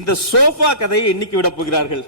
இந்த சோஃபா கதையை எண்ணிக்கை விட போகிறார்கள்.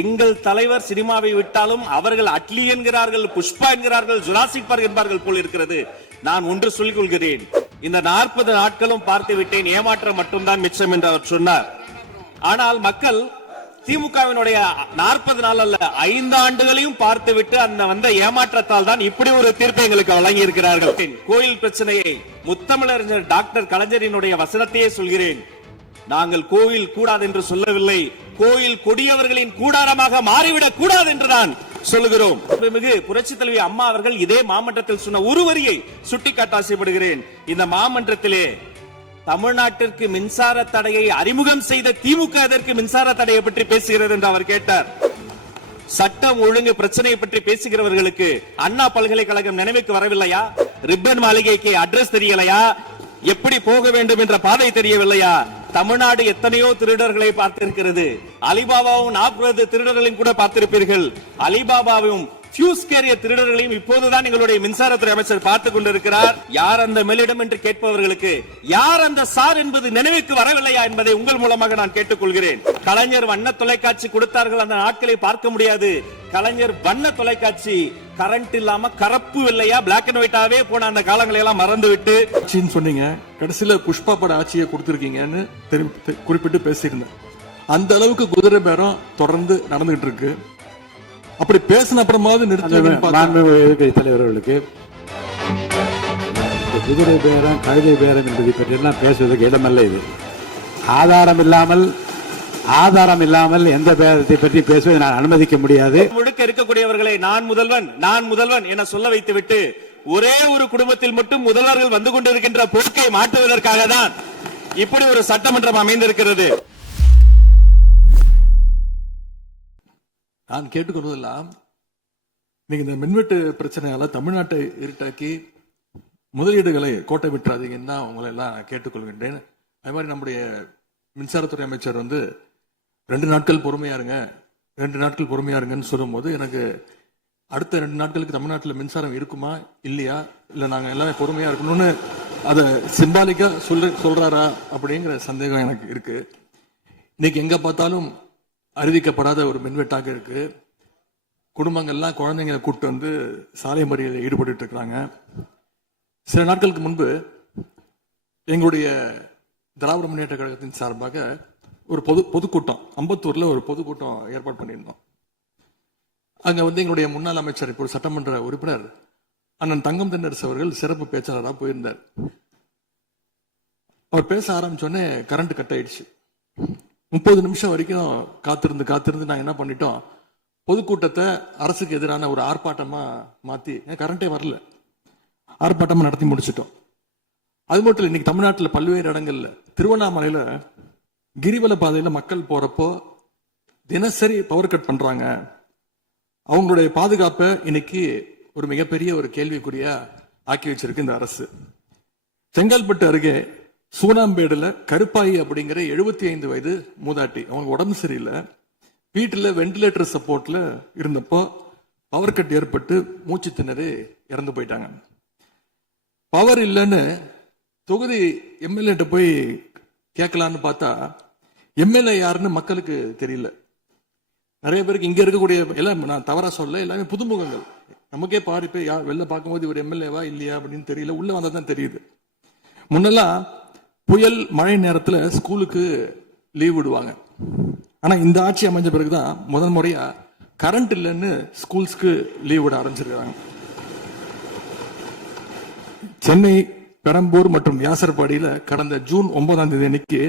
எங்கள் தலைவர் சினிமாவை விட்டாலும் அவர்கள் அட்லி என்கிறார்கள், புஷ்பா என்கிறார்கள், ஜுராசிக் பார்க் என்பார்கள் போல் இருக்கிறது. நான் ஒன்று சொல்லிக் கொள்கிறேன், இந்த 40 நாட்களும் பார்த்து விட்டேன், ஏமாற்றம் மட்டும்தான் மிச்சம் என்று அவர் சொன்னார். ஆனால் மக்கள் திமுகவினுடைய 40 நாள் அல்ல 5 ஆண்டுகளையும் பார்த்துவிட்டு அந்த வந்த ஏமாற்றத்தால் தான் இப்படி ஒரு தீர்ப்பை எங்களுக்கு வழங்கி இருக்கிறார்கள். கோயில் பிரச்சனையை முத்தமிழறிஞர் டாக்டர் கலைஞரினுடைய வசனத்தையே சொல்கிறேன். நாங்கள் கோயில் கூடாது என்று சொல்லவில்லை, கோயில் கொடியவர்களின் கூடாரமாக மாறிவிடக் கூடாது என்றுதான் சொல்லுகிறோம். மிகு புரட்சி தலைவி அம்மா அவர்கள் இதே மாமன்றத்தில் சொன்ன ஒரு வரியை சுட்டிக்காட்ட ஆசைப்படுகிறேன். இந்த மாமன்றத்திலே தமிழ்நாட்டிற்கு மின்சார தடையை அறிமுகம் செய்த திமுக எதற்கு மின்சார தடையை பற்றி பேசுகிறது என்று அவர் கேட்டார். சட்டம் ஒழுங்கு பிரச்சனையை பற்றி பேசுகிறவர்களுக்கு அண்ணா பல்கலைக்கழகம் நினைவுக்கு வரவில்லையா? ரிப்பன் மாளிகைக்கு அட்ரஸ் தெரியலையா? எப்படி போக வேண்டும் என்ற பாதை தெரியவில்லையா? தமிழ்நாடு எத்தனையோ திருடர்களை பார்த்திருக்கிறது. அலிபாபாவும் 40 திருடர்களையும் கூட பார்த்திருப்பீர்கள். அலிபாபாவும் ஃபியூஸ் கேரிய திருடர்களையும் இப்போதுதான் எங்களுடைய மின்சாரத்துறை அமைச்சர் பார்த்துக் கொண்டிருக்கிறார். யார் அந்த மேலிடம் என்று கேட்பவர்களுக்கு யார் அந்த சார் என்பது நினைவுக்கு வரவில்லையா என்பதை உங்கள் மூலமாக நான் கேட்டுக்கொள்கிறேன். கலைஞர் வண்ண தொலைக்காட்சி கொடுத்தார்கள், அந்த நாட்களை பார்க்க முடியாது. கலைஞர் வண்ண தொலைக்காட்சி கரண்ட் இல்லாம கரப்பு இல்லையா, பிளாக் அண்ட் ஒயிட்டாவே போன அந்த காலங்களை எல்லாம் மறந்து விட்டு சொன்னீங்க. கடைசியில புஷ்பா பட ஆட்சியை கொடுத்திருக்கீங்கன்னு குறிப்பிட்டு பேசியிருந்தேன். அந்த அளவுக்கு குதிரை பேரம் தொடர்ந்து நடந்துகிட்டு இருக்கு. அப்படி பேசின அப்புறமாவது நிறுத்த தலைவர்களுக்கு குதிரை பேரம் கழுதை பேரம் என்பதை பற்றி எல்லாம் பேசுவதற்கு இடமல்ல. இது ஆதாரம் இல்லாமல் எந்த பேரத்தை பற்றி பேசுவதை நான் அனுமதிக்க முடியாது. முழுக்க இருக்கக்கூடியவர்களை நான் முதல்வன் என சொல்ல வைத்துவிட்டு ஒரே ஒரு குடும்பத்தில் மட்டும் முதல்வர்கள் வந்து கொண்டிருக்கின்ற போக்கை மாற்றுவதற்காக தான் இப்படி ஒரு சட்டமன்றம் அமைந்திருக்கிறது. நான் கேட்டுக்கொள்வதெல்லாம் நீங்க இந்த மின்வெட்டு பிரச்சனையால தமிழ்நாட்டை இருட்டாக்கி முதலீடுகளை கோட்டை விட்டுறாதீங்கன்னா உங்களை எல்லாம் கேட்டுக்கொள்கின்றேன். அதே மாதிரி நம்முடைய மின்சாரத்துறை அமைச்சர் 2 நாட்கள் பொறுமையா இருங்கன்னு சொல்லும் போது எனக்கு அடுத்த 2 நாட்களுக்கு தமிழ்நாட்டில் மின்சாரம் இருக்குமா இல்லையா, இல்ல நாங்க எல்லாமே பொறுமையா இருக்கணும்னு அதை சிம்பாலிக்கா சொல்றாரா அப்படிங்கிற சந்தேகம் எனக்கு இருக்கு. இன்னைக்கு எங்க பார்த்தாலும் அறிவிக்கப்படாத ஒரு மின்வெட்டாக இருக்கு. குடும்பங்கள்லாம் குழந்தைங்களை கூப்பிட்டு சாலை மறியலில் ஈடுபட்டு இருக்கிறாங்க. சில நாட்களுக்கு முன்பு எங்களுடைய திராவிட முன்னேற்ற கழகத்தின் சார்பாக ஒரு பொதுக்கூட்டம் அம்பத்தூர்ல ஒரு பொதுக்கூட்டம் ஏற்பாடு பண்ணியிருந்தோம். அங்க எங்களுடைய முன்னாள் அமைச்சர், இப்போ சட்டமன்ற உறுப்பினர் அண்ணன் தங்கம் தென்னரசு அவர்கள் சிறப்பு பேச்சாளராக போயிருந்தார். அவர் பேச ஆரம்பிச்சோடனே கரண்ட் கட் ஆயிடுச்சு. 30 நிமிஷம் வரைக்கும் காத்திருந்து நாங்க என்ன பண்ணிட்டோம், பொதுக்கூட்டத்தை அரசுக்கு எதிரான ஒரு ஆர்ப்பாட்டமா மாத்தி, கரண்டே வரல, ஆர்ப்பாட்டமா நடத்தி முடிச்சிட்டோம். அது மட்டும் இல்லை, இன்னைக்கு தமிழ்நாட்டில் பல்வேறு இடங்கள்ல, திருவண்ணாமலையில கிரிவல பாதையில மக்கள் போறப்போ தினசரி பவர் கட் பண்றாங்க. அவங்களுடைய பாதுகாப்பை இன்னைக்கு ஒரு மிகப்பெரிய ஒரு கேள்விக்குறியா ஆக்கி வச்சிருக்கு இந்த அரசு. செங்கல்பட்டு அருகே சூனாம்பேடுல கருப்பாயி அப்படிங்கிற 75 வயது மூதாட்டி, அவங்க உடம்பு சரியில்லை, வீட்டுல வெண்டிலேட்டர் சப்போர்ட்ல இருந்தப்போ பவர் கட் ஏற்பட்டு மூச்சு திணறி இறந்து போயிட்டாங்க. பவர் இல்லைன்னு தொகுதி எம்எல்ஏ போய் கேட்கலான்னு பார்த்தா எம்எல்ஏ யாருன்னு மக்களுக்கு தெரியல. நிறைய பேருக்கு இங்க இருக்கக்கூடிய எல்லாம், நான் தவறா சொல்ல, எல்லாமே புதுமுகங்கள். நமக்கே பாரிப்பே வெளில பார்க்கும்போது ஒரு எம்எல்ஏவா இல்லையா அப்படின்னு தெரியல, உள்ள வந்தாதான் தெரியுது. முன்னெல்லாம் புயல் மழை நேரத்துல ஸ்கூலுக்கு லீவ் விடுவாங்க. ஆனா இந்த ஆட்சி அமைஞ்ச பிறகுதான் முதல் முறையா கரண்ட் இல்லைன்னு ஸ்கூல்ஸ்க்கு லீவ் விட ஆரம்பிச்சிருக்காங்க. சென்னை, பெரம்பூர் மற்றும் வியாசர்பாடியில கடந்த ஜூன் 9ஆம் தேதி அன்னைக்கு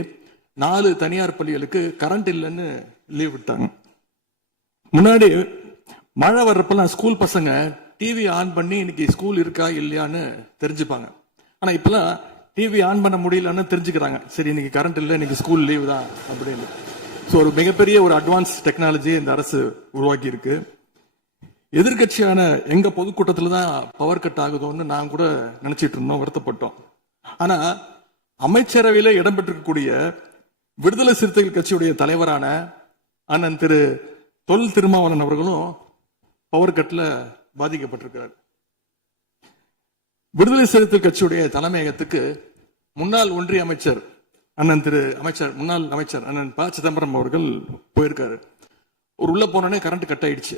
4 தனியார் பள்ளிகளுக்கு கரண்ட் இல்லைன்னு லீவ் விட்டாங்க. முன்னாடி மழை வர்றப்பெல்லாம் ஸ்கூல் பசங்க டிவி ஆன் பண்ணி இன்னைக்கு ஸ்கூல் இருக்கா இல்லையான்னு தெரிஞ்சுப்பாங்க. ஆனா இப்பெல்லாம் டிவி ஆன் பண்ண முடியலன்னு தெரிஞ்சுக்கிறாங்க, சரி இன்னைக்கு கரண்ட் இல்லை, இன்னைக்கு ஸ்கூல் லீவ் தான் அப்படின்னு. ஸோ ஒரு மிகப்பெரிய ஒரு அட்வான்ஸ் டெக்னாலஜியை இந்த அரசு உருவாக்கி இருக்கு. எதிர்கட்சியான எங்க பொதுக்கூட்டத்துல தான் பவர் கட் ஆகுதோன்னு நான் கூட நினைச்சிட்டு இருந்தோம், வருத்தப்பட்டோம். ஆனா அமைச்சரவையில இடம்பெற்றிருக்கக்கூடிய விடுதலை சிறுத்தைகள் கட்சியுடைய தலைவரான அண்ணன் திரு தொல் திருமாவளவன் அவர்களும் பவர் கட்ல பாதிக்கப்பட்டிருக்கிறார். விடுதலை சிறுத்தைகள் கட்சியுடைய தலைமையகத்துக்கு முன்னாள் ஒன்றிய அமைச்சர் அண்ணன் திரு அமைச்சர், முன்னாள் அமைச்சர் அண்ணன் ப சிதம்பரம் அவர்கள் போயிருக்காரு. ஒரு உள்ள போனோடனே கரண்ட் கட் ஆயிடுச்சு.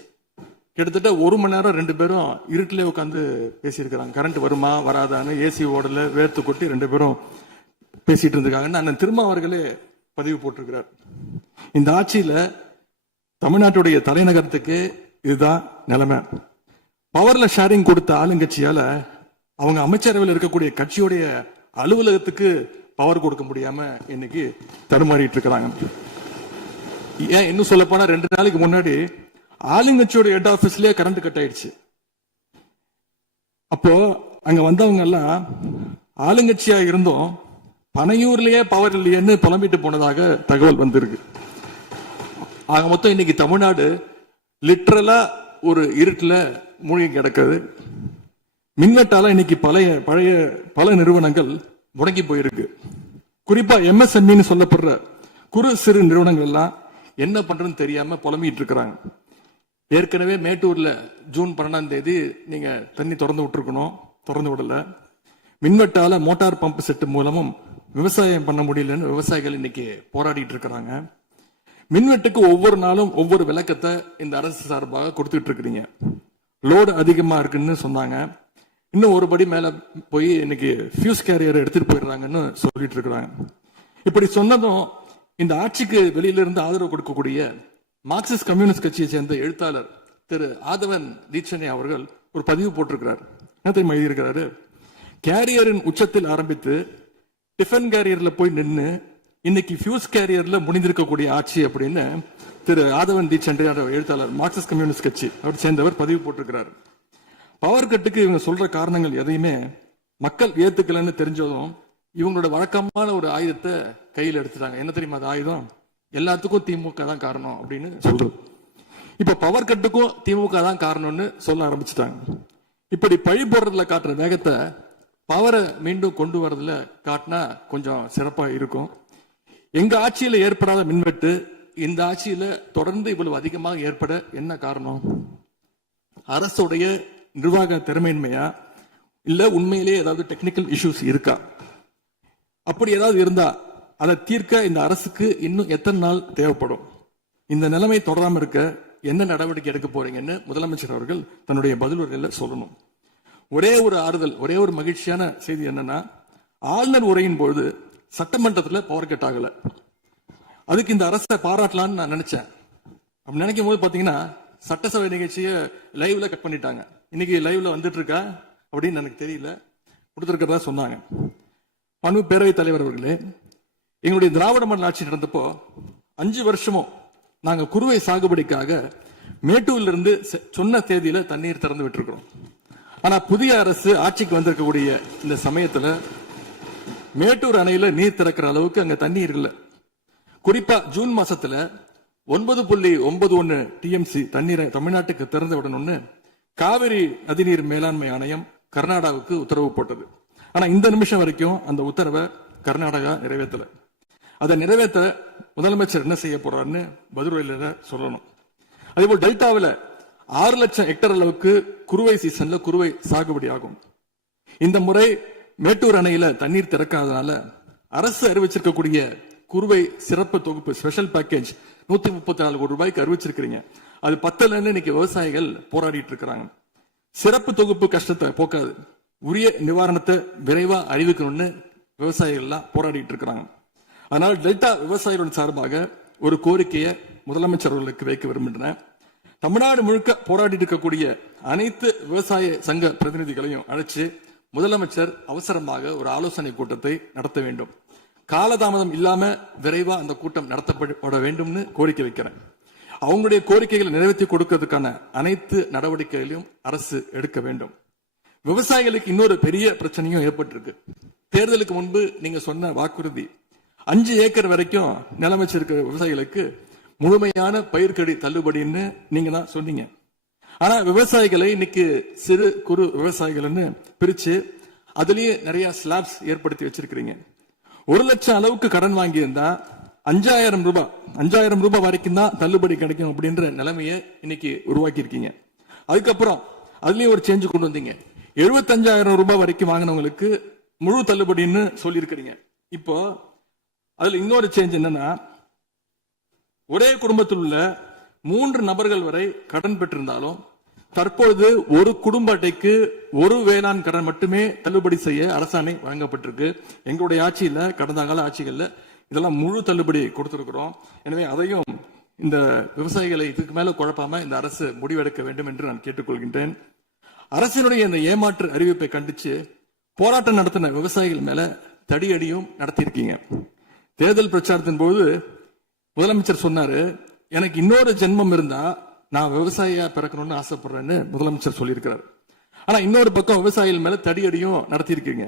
கிட்டத்தட்ட 1 மணி நேரம் 2 பேரும் இருட்டிலே உட்காந்து பேசியிருக்கிறாங்க. கரண்ட் வருமா வராதான்னு, ஏசி ஓடல, வேர்த்து கொட்டி 2 பேரும் பேசிட்டு இருந்திருக்காங்கன்னு அண்ணன் திருமா அவர்களே பதிவு போட்டிருக்கிறார். இந்த ஆட்சியில தமிழ்நாட்டுடைய தலைநகரத்துக்கு இதுதான் நிலைமை. பவர்ல ஷேரிங் கொடுத்த ஆளுங்கட்சியால அவங்க அமைச்சரவையில் இருக்கக்கூடிய கட்சியுடைய அலுவலகத்துக்கு பவர் கொடுக்க முடியாம இன்னைக்கு தடுமாறிட்டு இருக்கிறாங்க. ஏன் இன்னும் சொல்ல போனா 2 நாளைக்கு முன்னாடி ஆளுங்கட்சியோட ஹெட் ஆபீஸ்லயே கரண்ட் கட் ஆயிடுச்சு. அப்போ அங்க வந்தவங்க எல்லாம் ஆளுங்கட்சியா இருந்தும் பனையூர்லயே பவர் இல்லையேன்னு புலம்பிட்டு போனதாக தகவல் வந்திருக்கு. ஆக மொத்தம் இன்னைக்கு தமிழ்நாடு லிட்டரலா ஒரு இருட்டுல மூழ்கி கிடக்குது. மின்வெட்டால இன்னைக்கு பழைய பல நிறுவனங்கள் முடங்கி போயிருக்கு. குறிப்பா MSME சொல்லப்படுற குறு சிறு நிறுவனங்கள் எல்லாம் என்ன பண்றதுன்னு தெரியாம புலம்பிட்டு இருக்கிறாங்க. ஏற்கனவே மேட்டூர்ல ஜூன் 12ஆம் தேதி நீங்க தண்ணி திறந்து விட்டுருக்கணும், திறந்து விடல. மின்வெட்டால மோட்டார் பம்ப் செட் மூலமும் விவசாயம் பண்ண முடியலன்னு விவசாயிகள் இன்னைக்கு போராடிட்டு இருக்கிறாங்க. மின்வெட்டுக்கு ஒவ்வொரு நாளும் ஒவ்வொரு விளக்கத்தை இந்த அரசு சார்பாக கொடுத்துட்டு இருக்கிறீங்க. லோடு அதிகமா இருக்குன்னு சொன்னாங்க. இன்னும் ஒரு படி மேல போய் இன்னைக்கு ஃபியூஸ் கேரியர் எடுத்துட்டு போயிடுறாங்கன்னு சொல்லிட்டு இருக்கிறாங்க. இப்படி சொன்னதும் இந்த ஆட்சிக்கு வெளியில இருந்து ஆதரவு கொடுக்கக்கூடிய மார்க்சிஸ்ட் கம்யூனிஸ்ட் கட்சியை சேர்ந்த எழுத்தாளர் திரு ஆதவன் தீட்சணை அவர்கள் ஒரு பதிவு போட்டிருக்கிறார். என்ன தெரியுமா எழுதியிருக்கிறாரு? கேரியரின் உச்சத்தில் ஆரம்பித்து டிஃபன் கேரியர்ல போய் நின்று இன்னைக்கு ஃபியூஸ் கேரியர்ல முடிந்திருக்கக்கூடிய ஆட்சி அப்படின்னு திரு ஆதவன் தீட்சண்டே எழுத்தாளர், மார்க்சிஸ்ட் கம்யூனிஸ்ட் கட்சி அவர் சேர்ந்தவர் பதிவு போட்டிருக்கிறார். பவர் கட்டுக்கு இவங்க சொல்ற காரணங்கள் எதையுமே மக்கள் ஏத்துக்கலன்னு தெரிஞ்சதும் இவங்களோட வழக்கமான ஒரு ஆயுதத்தை கையில் எடுத்துட்டாங்க. என்ன தெரியுமா அது ஆயுதம்? எல்லாத்துக்கும் திமுக தான் காரணம் அப்படின்னு சொல்றது. இப்ப பவர் கட்டுக்கும் திமுக தான் காரணம்னு சொல்ல ஆரம்பிச்சுட்டாங்க. இப்படி பழி போடுறதுல காட்டுற வேகத்தை பவரை மீண்டும் கொண்டு வரதுல காட்டினா கொஞ்சம் சிறப்பா இருக்கும். எங்க ஆட்சியில ஏற்படாத மின்வெட்டு இந்த ஆட்சியில தொடர்ந்து இவ்வளவு அதிகமாக ஏற்பட என்ன காரணம்? அரசுடைய நிர்வாக திறமையின்மையா, இல்ல உண்மையிலேயே ஏதாவது டெக்னிக்கல் இஷ்யூஸ் இருக்கா? அப்படி ஏதாவது இருந்தா அதை தீர்க்க இந்த அரசுக்கு இன்னும் எத்தனை நாள் தேவைப்படும்? இந்த நிலைமை தொடராம இருக்க என்ன நடவடிக்கை எடுக்க போறீங்கன்னு முதலமைச்சர் அவர்கள் தன்னுடைய பதிலுரையில சொல்லணும். ஒரே ஒரு ஆறுதல், ஒரே ஒரு மகிழ்ச்சியான செய்தி என்னன்னா, ஆளுநர் உரையின் பொழுது சட்டமன்றத்துல பவர் கட் ஆகல. அதுக்கு இந்த அரசை பாராட்டலாம்னு நான் நினைச்சேன். அப்படி நினைக்கும் போது பாத்தீங்கன்னா சட்டசபை நிகழ்ச்சியை லைவ்ல கட் பண்ணிட்டாங்க. இன்னைக்கு லைவ்ல வந்துட்டு இருக்கா அப்படின்னு எனக்கு தெரியல, கொடுத்திருக்கிறதா சொன்னாங்க. பணு பேரவைத் தலைவர் அவர்களே, எங்களுடைய திராவிட மாடல் ஆட்சி நடந்தப்போ 5 வருஷமும் நாங்க குறுவை சாகுபடிக்காக மேட்டூர்ல இருந்து சொன்ன தேதியில தண்ணீர் திறந்து விட்டுருக்கிறோம். ஆனா புதிய அரசு ஆட்சிக்கு வந்திருக்கக்கூடிய இந்த சமயத்துல மேட்டூர் அணையில நீர் திறக்கிற அளவுக்கு அங்க தண்ணீர் இல்லை. குறிப்பா ஜூன் மாசத்துல 9.91 TMC தண்ணீரை தமிழ்நாட்டுக்கு திறந்து விடணும்னு காவிரி நதிநீர் மேலாண்மை ஆணையம் கர்நாடகாவுக்கு உத்தரவு போட்டது. ஆனா இந்த நிமிஷம் வரைக்கும் அந்த உத்தரவை கர்நாடகா நிறைவேற்றல. அதை நிறைவேற்ற முதலமைச்சர் என்ன செய்ய போறாருன்னு பதிலுரையில சொல்லணும். அதேபோல் டெல்டாவில் 6 லட்சம் ஹெக்டர் அளவுக்கு குறுவை சீசன்ல குறுவை சாகுபடி ஆகும். இந்த முறை மேட்டூர் அணையில தண்ணீர் திறக்காதனால அரசு அறிவிச்சிருக்கக்கூடிய குறுவை சிறப்பு தொகுப்பு ஸ்பெஷல் பேக்கேஜ் 134 கோடி ரூபாய்க்கு அறிவிச்சிருக்கிறீங்க. அது பத்தலன்னு இன்னைக்கு விவசாயிகள் போராடிட்டு இருக்கிறாங்க. சிறப்பு தொகுப்பு கஷ்டத்தை போக்காது, உரிய நிவாரணத்தை விரைவா அறிவிக்கணும்னு விவசாயிகள் எல்லாம் போராடிட்டு இருக்கிறாங்க. அதனால டெல்டா விவசாயிகளின் சார்பாக ஒரு கோரிக்கையை முதலமைச்சர் அவர்களுக்கு வைக்க விரும்புகிறேன். தமிழ்நாடு முழுக்க போராடிட்டு இருக்கக்கூடிய அனைத்து விவசாய சங்க பிரதிநிதிகளையும் அழைச்சு முதலமைச்சர் அவசரமாக ஒரு ஆலோசனை கூட்டத்தை நடத்த வேண்டும். காலதாமதம் இல்லாம விரைவா அந்த கூட்டம் நடத்தப்பட வேண்டும்னு கோரிக்கை வைக்கிறேன். அவங்களுடைய கோரிக்கைகளை நிறைவேற்றி கொடுக்கிறதுக்கான அனைத்து நடவடிக்கைகளையும் அரசு எடுக்க வேண்டும். விவசாயிகளுக்கு இன்னொரு பெரிய பிரச்சனையும் ஏற்பட்டிருக்கு. தேர்தலுக்கு முன்பு நீங்க சொன்ன வாக்குறுதி 5 ஏக்கர் வரைக்கும் நிலம் வச்சிருக்கிற விவசாயிகளுக்கு முழுமையான பயிர்க்கடி தள்ளுபடின்னு நீங்க தான் சொன்னீங்க. ஆனா விவசாயிகளை இன்னைக்கு சிறு குறு விவசாயிகள்னு பிரிச்சு அதுலயே நிறைய ஸ்லாப்ஸ் ஏற்படுத்தி வச்சிருக்கிறீங்க. 1 லட்சம் அளவுக்கு கடன் வாங்கி இருந்தா 5000 ரூபாய் வரைக்கும் தான் தள்ளுபடி கிடைக்கும் அப்படின்ற நிலைமையை இன்னைக்கு உருவாக்கி இருக்கீங்க. அதுக்கப்புறம் அதுலயும் ஒரு சேஞ்ச் கொண்டு வந்தீங்க. 75,000 ரூபாய் வரைக்கும் வாங்கினவங்களுக்கு முழு தள்ளுபடின்னு சொல்லி இருக்கிறீங்க. இப்போ அதுல இன்னொரு சேஞ்ச் என்னன்னா, ஒரே குடும்பத்தில் உள்ள 3 நபர்கள் வரை கடன் பெற்றிருந்தாலும் தற்பொழுது ஒரு குடும்ப அட்டைக்கு ஒரு வேளாண் கடன் மட்டுமே தள்ளுபடி செய்ய அரசாணை வழங்கப்பட்டிருக்கு. எங்களுடைய ஆட்சியில, கடந்த கால ஆட்சிகள்ல இதெல்லாம் முழு தள்ளுபடி கொடுத்திருக்கிறோம். எனவே அதையும் இந்த விவசாயிகளை இதுக்கு மேல குழப்பாம இந்த அரசு முடிவெடுக்க வேண்டும் என்று நான் கேட்டுக்கொள்கின்றேன். அரசினுடைய இந்த ஏமாற்று அறிவிப்பை கண்டிச்சு போராட்டம் நடத்தின விவசாயிகள் மேல தடியடியும் நடத்தியிருக்கீங்க. தேர்தல் பிரச்சாரத்தின் போது முதலமைச்சர் சொன்னாரு, எனக்கு இன்னொரு ஜென்மம் இருந்தா நான் விவசாயியா பிறக்கணும்னு ஆசைப்படுறேன்னு முதலமைச்சர் சொல்லியிருக்கிறார். ஆனா இன்னொரு பக்கம் விவசாயிகள் மேல தடியடியும் நடத்தியிருக்கீங்க.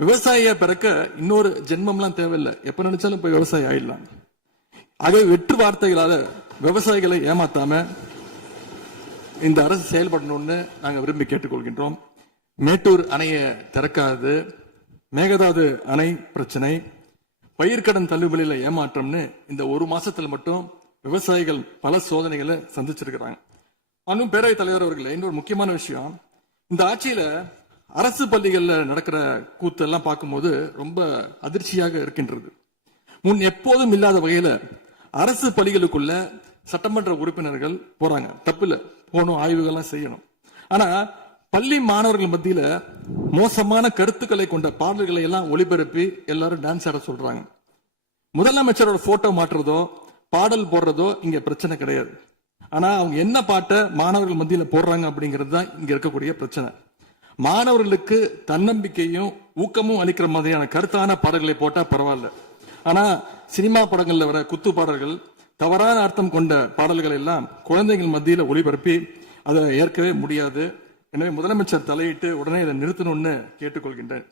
விவசாயியா பிறக்க இன்னொரு ஜென்மம்லாம் தேவையில்லை, எப்ப நினைச்சாலும் போய் விவசாயி ஆயிடலாம். ஆகவே வெற்று வார்த்தைகளால விவசாயிகளை ஏமாத்தாம இந்த அரசு செயல்படணும்னு நாங்க விரும்பி கேட்டுக்கொள்கின்றோம். மேட்டூர் அணையை திறக்காது, மேகதாது அணை பிரச்சனை, பயிர்க்கடன் தள்ளுபடியில ஏமாற்றம்னு இந்த ஒரு மாசத்துல மட்டும் விவசாயிகள் பல சோதனைகளை சந்திச்சிருக்கிறாங்க. இன்னும் பேரவைத் தலைவர் அவர்களே, இன்னொரு முக்கியமான விஷயம், இந்த ஆட்சியில அரசு பள்ளிகள்ல நடக்கிற கூத்தெல்லாம் பார்க்கும்போது ரொம்ப அதிர்ச்சியாக இருக்கின்றது. முன் எப்போதும் இல்லாத வகையில அரசு பள்ளிகளுக்குள்ள சட்டமன்ற உறுப்பினர்கள் போறாங்க. தப்பில்ல, போகணும், ஆய்வுகள்லாம் செய்யணும். ஆனா பள்ளி மாணவர்கள் மத்தியில மோசமான கருத்துக்களை கொண்ட பாடல்களை எல்லாம் ஒளிபரப்பி எல்லாரும் டான்ஸ் ஆட சொல்றாங்க. முதலமைச்சரோட போட்டோ மாற்றுறதோ பாடல் போடுறதோ இங்க பிரச்சனை கிடையாது. ஆனா அவங்க என்ன பாட்டை மாணவர்கள் மத்தியில போடுறாங்க அப்படிங்கிறது தான் இங்க இருக்கக்கூடிய பிரச்சனை. மாணவர்களுக்கு தன்னம்பிக்கையும் ஊக்கமும் அளிக்கிற மாதிரியான கருத்தான பாடல்களை போட்டா பரவாயில்ல. ஆனா சினிமா படங்கள்ல வர குத்து பாடல்கள், தவறான அர்த்தம் கொண்ட பாடல்கள் எல்லாம் குழந்தைகள் மத்தியில ஒளிபரப்பி அதை ஏற்கவே முடியாது. எனவே முதலமைச்சர் தலையிட்டு உடனே இதை நிறுத்தணும்னு கேட்டுக்கொள்கின்றேன்.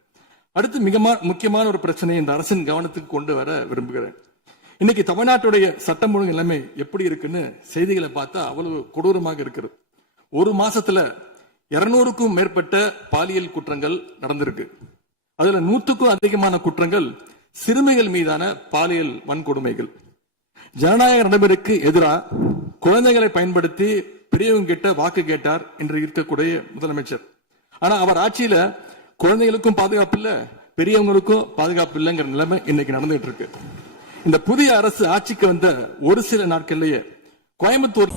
அடுத்து மிக முக்கியமான ஒரு பிரச்சனையை இந்த அரசின் கவனத்துக்கு கொண்டு வர விரும்புகிறேன். இன்னைக்கு தமிழ்நாட்டுடைய சட்டம் ஒழுங்கு நிலைமை எப்படி இருக்குன்னு செய்திகளை பார்த்தா அவ்வளவு கொடூரமாக இருக்கிறது. ஒரு மாசத்துல 200க்கும் மேற்பட்ட பாலியல் குற்றங்கள் நடந்திருக்கு. அதுல 100க்கும் அதிகமான குற்றங்கள் சிறுமிகள் மீதான பாலியல் வன்கொடுமைகள். ஜனநாயக நடைமுறைக்கு எதிராக குழந்தைகளை பயன்படுத்தி பெரியவங்க கிட்ட வாக்கு கேட்டார் என்று இருக்கக்கூடிய முதலமைச்சர். ஆனா அவர் ஆட்சியில குழந்தைகளுக்கும் பாதுகாப்பு இல்ல, பெரியவங்களுக்கும் பாதுகாப்பு இல்லைங்கிற நிலைமை இன்னைக்கு நடந்துட்டு இருக்கு. இந்த புதிய அரசு ஆட்சிக்கு வந்த ஒரு சில நாட்கள்லயே கோயம்புத்தூர்